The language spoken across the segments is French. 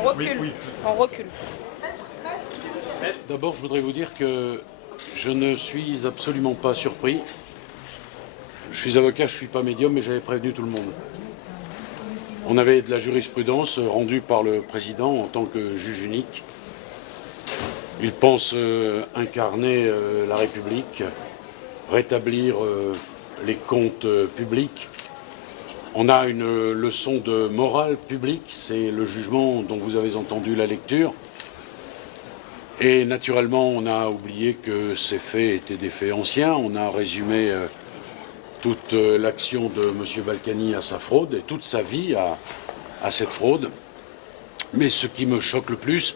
On recule. Oui. On recule. D'abord, je voudrais vous dire que je ne suis absolument pas surpris. Je suis avocat, je ne suis pas médium, mais j'avais prévenu tout le monde. On avait de la jurisprudence rendue par le président en tant que juge unique. Il pense incarner la République, rétablir les comptes publics. On a une leçon de morale publique, c'est le jugement dont vous avez entendu la lecture. Et naturellement, on a oublié que ces faits étaient des faits anciens. On a résumé toute l'action de M. Balkany à sa fraude et toute sa vie à cette fraude. Mais ce qui me choque le plus,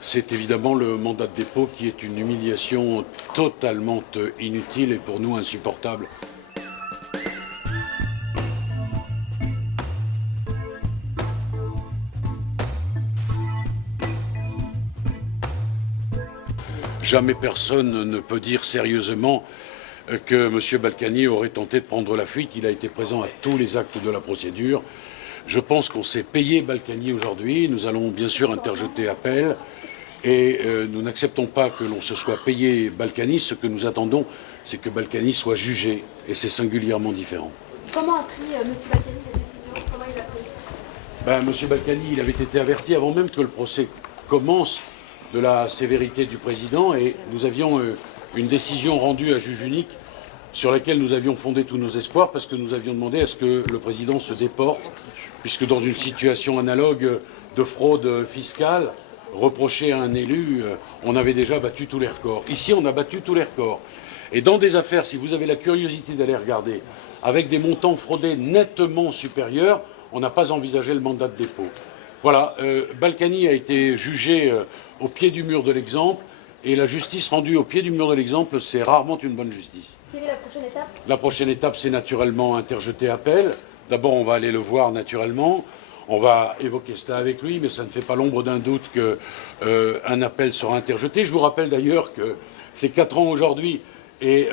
c'est évidemment le mandat de dépôt qui est une humiliation totalement inutile et pour nous insupportable. Jamais personne ne peut dire sérieusement que M. Balkany aurait tenté de prendre la fuite. Il a été présent à tous les actes de la procédure. Je pense qu'on s'est payé Balkany aujourd'hui. Nous allons bien sûr interjeter appel et nous n'acceptons pas que l'on se soit payé Balkany. Ce que nous attendons, c'est que Balkany soit jugé et c'est singulièrement différent. Comment a pris M. Balkany cette décision? Comment il l'a pris? M. Balkany, il avait été averti avant même que le procès commence de la sévérité du président et nous avions une décision rendue à juge unique sur laquelle nous avions fondé tous nos espoirs parce que nous avions demandé à ce que le président se déporte puisque dans une situation analogue de fraude fiscale reprochée à un élu, on avait déjà battu tous les records. Ici, on a battu tous les records. Et dans des affaires, si vous avez la curiosité d'aller regarder, avec des montants fraudés nettement supérieurs, on n'a pas envisagé le mandat de dépôt. Voilà, Balkany a été jugé au pied du mur de l'exemple et la justice rendue au pied du mur de l'exemple, c'est rarement une bonne justice. Quelle est la prochaine étape? La prochaine étape, c'est naturellement interjeter appel. D'abord, on va aller le voir naturellement. On va évoquer cela avec lui, mais ça ne fait pas l'ombre d'un doute qu'un appel sera interjeté. Je vous rappelle d'ailleurs que c'est 4 ans aujourd'hui et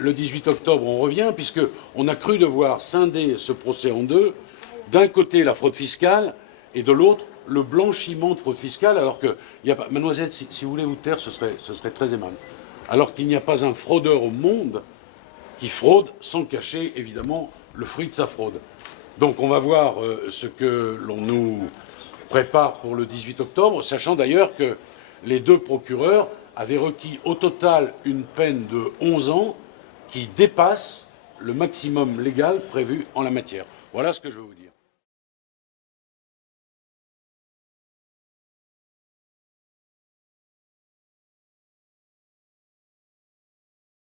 le 18 octobre, on revient, puisqu'on a cru devoir scinder ce procès en deux. D'un côté, la fraude fiscale et de l'autre, le blanchiment de fraude fiscale, alors que, mademoiselle, si vous voulez vous taire, ce serait très aimable. Alors qu'il n'y a pas un fraudeur au monde qui fraude sans cacher, évidemment, le fruit de sa fraude. Donc on va voir ce que l'on nous prépare pour le 18 octobre, sachant d'ailleurs que les deux procureurs avaient requis au total une peine de 11 ans qui dépasse le maximum légal prévu en la matière. Voilà ce que je veux vous dire.